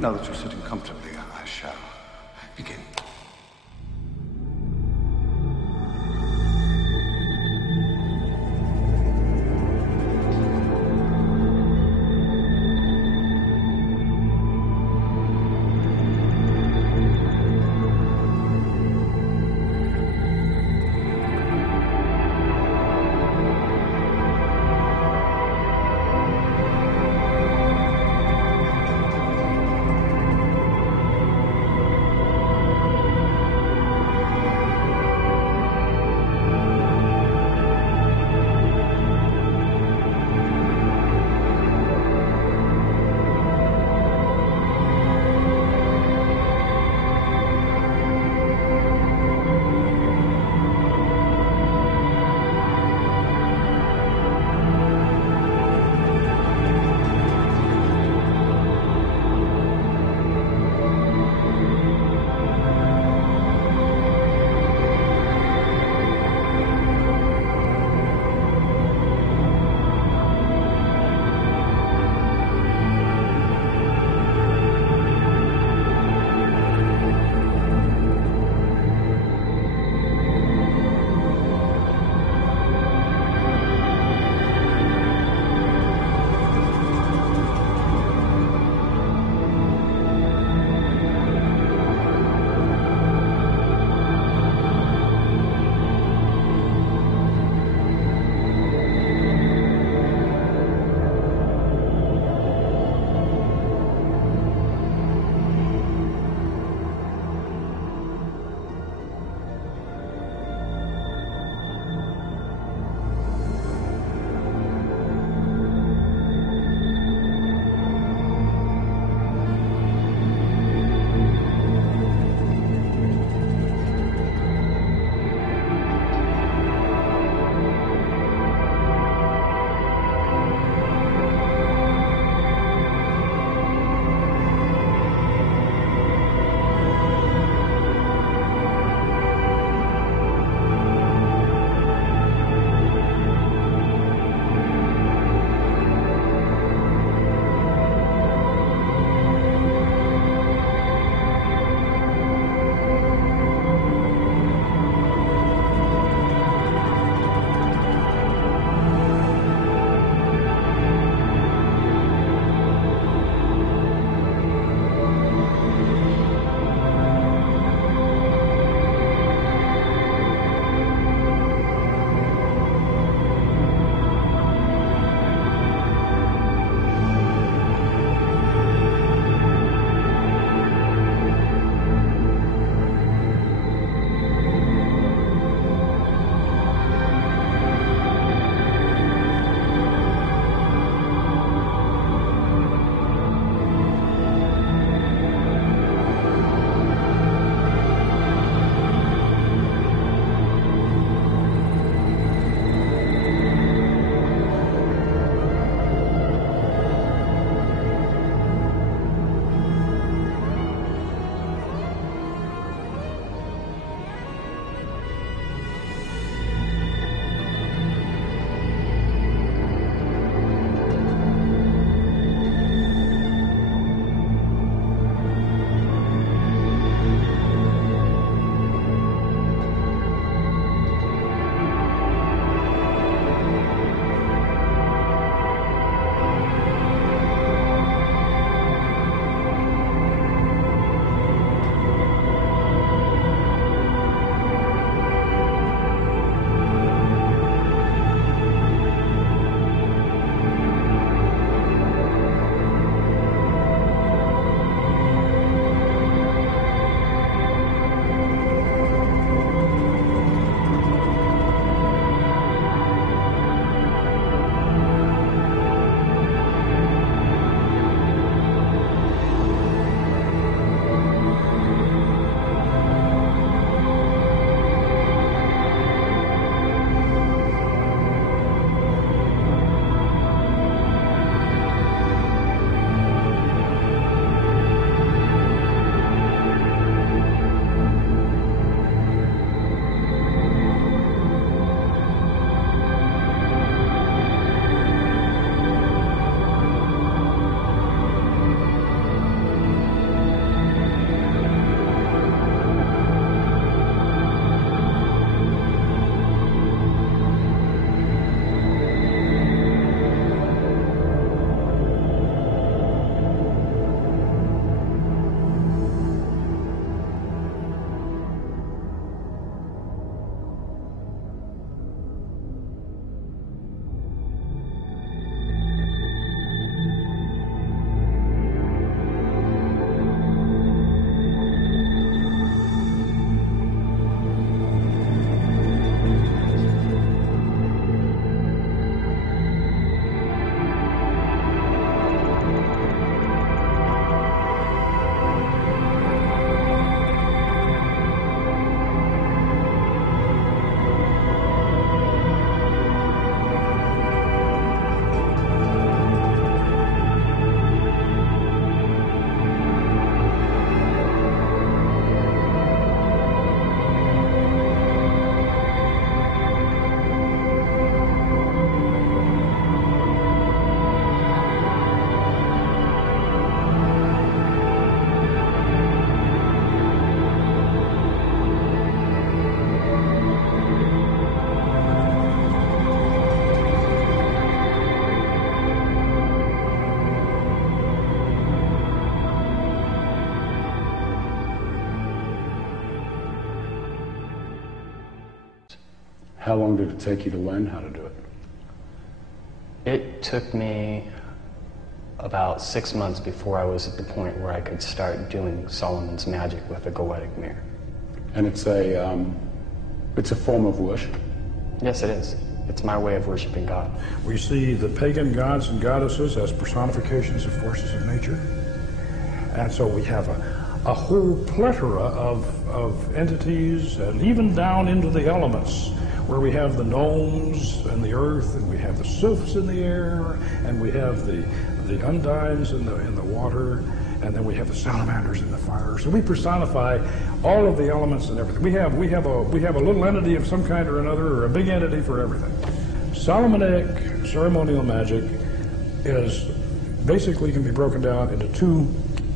Now that you're sitting comfortably, I shall begin. How long did it take you to learn how to do it? It took me about 6 months before I was at the point where I could start doing Solomon's magic with the goetic mirror. And it's a form of worship? Yes, it is. It's my way of worshiping God. We see the pagan gods and goddesses as personifications of forces of nature. And so we have a whole plethora of entities, and even down into the elements, where we have the gnomes and the earth, and we have the sylphs in the air, and we have the undines in the water, and then we have the salamanders in the fire. So we personify all of the elements and everything. We have a little entity of some kind or another, or a big entity for everything. Solomonic ceremonial magic is basically can be broken down into two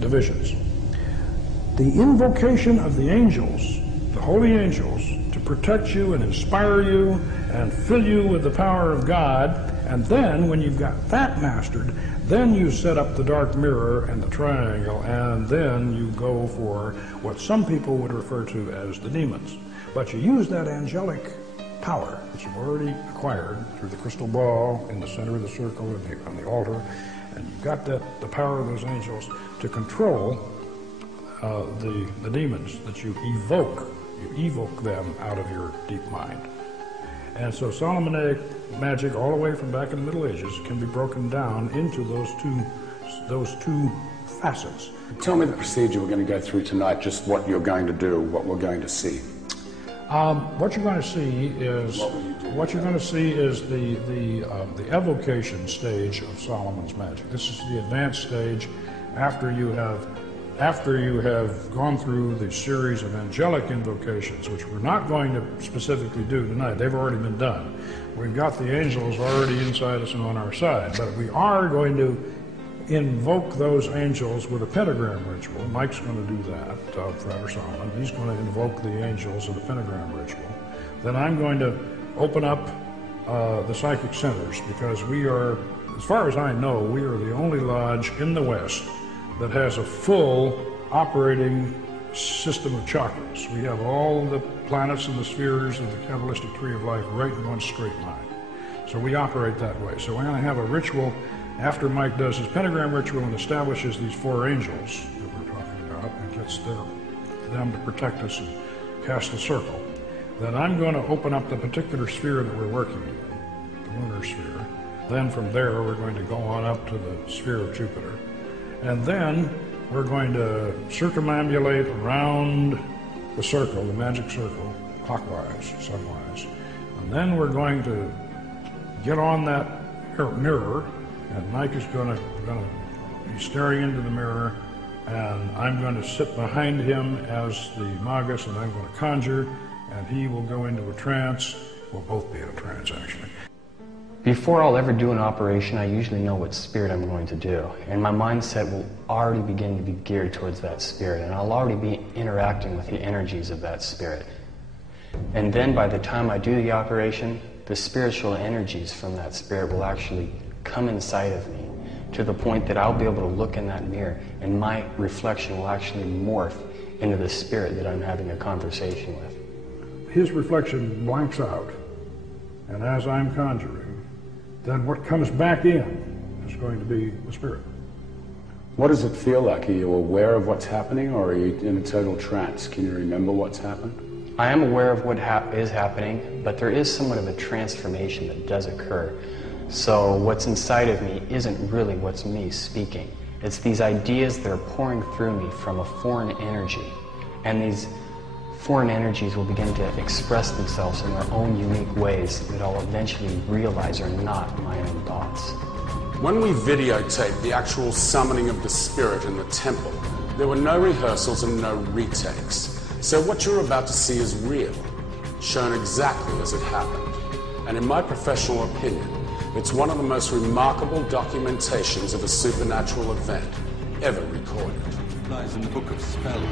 divisions. The invocation of the angels, the holy angels, to protect you and inspire you and fill you with the power of God, and then when you've got that mastered, then you set up the dark mirror and the triangle, and then you go for what some people would refer to as the demons. But you use that angelic power that you've already acquired through the crystal ball in the center of the circle and on the altar, and you've got the power of those angels to control the demons that you evoke. You evoke them out of your deep mind. And so Solomonic magic, all the way from back in the Middle Ages, can be broken down into those two facets. Tell me the procedure we're going to go through tonight, just what you're going to do, what we're going to see. What you're going to see is the evocation stage of Solomon's magic. This is the advanced stage after you have gone through the series of angelic invocations, which we're not going to specifically do tonight. They've already been done. We've got the angels already inside us and on our side, but we are going to invoke those angels with a pentagram ritual. Mike's going to do that, Father Solomon. He's going to invoke the angels of the pentagram ritual. Then I'm going to open up the psychic centers, because we are, as far as I know, we are the only lodge in the West that has a full operating system of chakras. We have all the planets and the spheres of the Kabbalistic tree of life right in one straight line. So we operate that way. So we're going to have a ritual after Mike does his pentagram ritual and establishes these four angels that we're talking about and gets them to protect us and cast the circle. Then I'm going to open up the particular sphere that we're working in, the lunar sphere. Then from there we're going to go on up to the sphere of Jupiter. And then we're going to circumambulate around the circle, the magic circle, clockwise, sunwise. And then we're going to get on that mirror, and Mike is going to be staring into the mirror, and I'm going to sit behind him as the magus, and I'm going to conjure, and he will go into a trance. We'll both be in a trance, actually. Before I'll ever do an operation, I usually know what spirit I'm going to do, and my mindset will already begin to be geared towards that spirit, and I'll already be interacting with the energies of that spirit. And then by the time I do the operation, the spiritual energies from that spirit will actually come inside of me, to the point that I'll be able to look in that mirror, and my reflection will actually morph into the spirit that I'm having a conversation with. His reflection blanks out, and as I'm conjuring, then what comes back in is going to be the spirit. What does it feel like? Are you aware of what's happening, or are you in a total trance? Can you remember what's happened? I am aware of what is happening, but there is somewhat of a transformation that does occur. So what's inside of me isn't really what's me speaking. It's these ideas that are pouring through me from a foreign energy, and these foreign energies will begin to express themselves in their own unique ways that I'll eventually realize are not my own thoughts. When we videotaped the actual summoning of the spirit in the temple, there were no rehearsals and no retakes. So what you're about to see is real, shown exactly as it happened. And in my professional opinion, it's one of the most remarkable documentations of a supernatural event ever recorded. Lies in the book of spells.